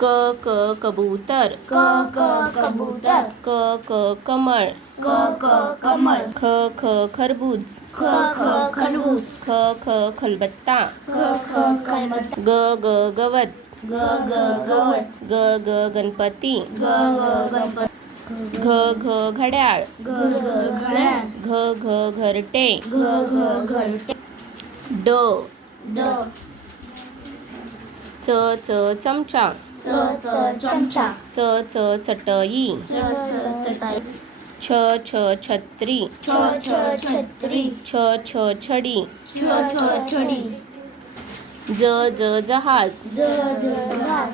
क क कबूतर, कबूतर, क कमळ, कमळ, ख ख खरबूज, खरबूज, ख खलबत्ता, खलबत्ता, ग गवत, गवत, ग गणपती, गणपती, घ घड्याळ, घड्याळ, घ घरटे, घरटे, ड च चमचा, चमचा, च चटई, चटई, छत्री, छत्री, छडी, छडी, जहाज, जहाज,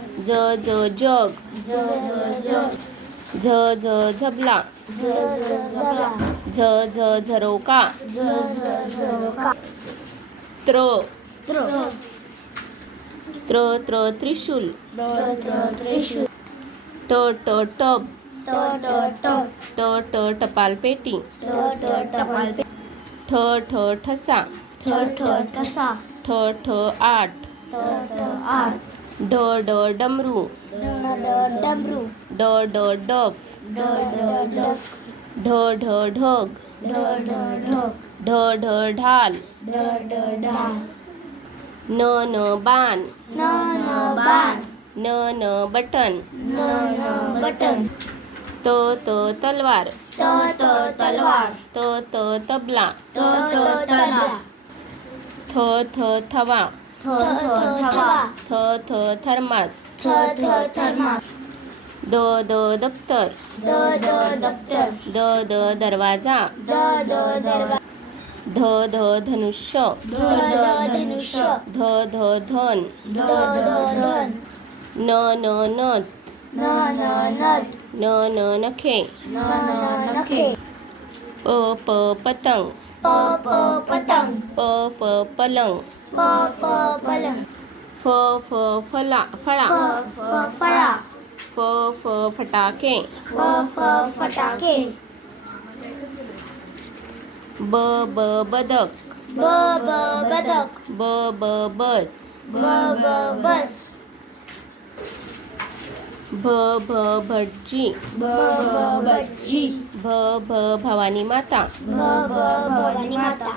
जग, झबला, झरोका, झरोका, त्रिशूल, त्रिशूल, टब, टपालपेटी, ठसा, ठसा, आठ, डमरू, डमरू, डफ, ढग, ढाल, ढाल, बाण, बाण, बटन, बटन, तलवार, तलवार, तबला, तबला, थवा, थवा, थर्मास, थर्मास, दप्तर, दप्तर, दरवाजा, दरवाजा, धनुष्य, धनुष्य, धन, धन, नथ, नथ, नखे, नखे, पतंग, पतंग, पलंग, पलंग, फळा, फळा, फटाके, फटाके, बदक, बदक, बस, बस, भटजी, भटजी, भवानी माता, भवानी माता,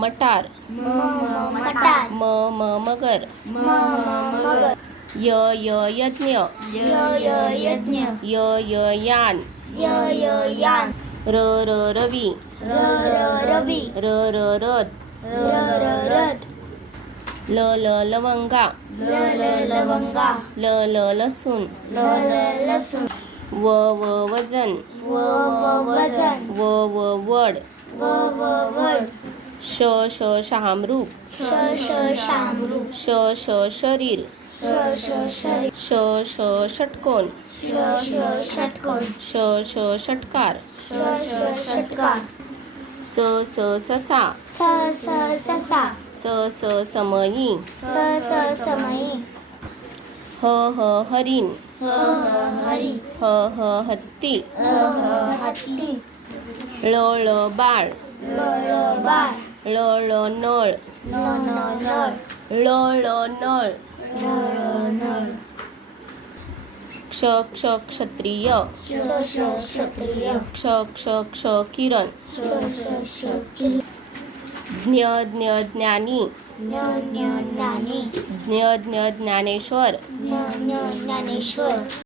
मटार, मटार, मगर, मगर, यज्ञ, यज्ञ, यान, यान, रवी, रवी, रथ, रथ, लवंगा, लवंगा, लसूण, लसूण, वजन, वजन, वड, वड, शहामृग, शामरूप, शरीर, शरीर, षटकोन, षटकोन, षटकार, षटकार, ससा, ससा, समयी, समयी, हरिण, हरी, हत्ती, हत्ती, बाळ, बाळ, नळ, नळ, क्षत्रिय, क्षत्रिय, किरण, ज्ञानी, ज्ञानी, ज्ञानेश्वर, ज्ञानेश्वर,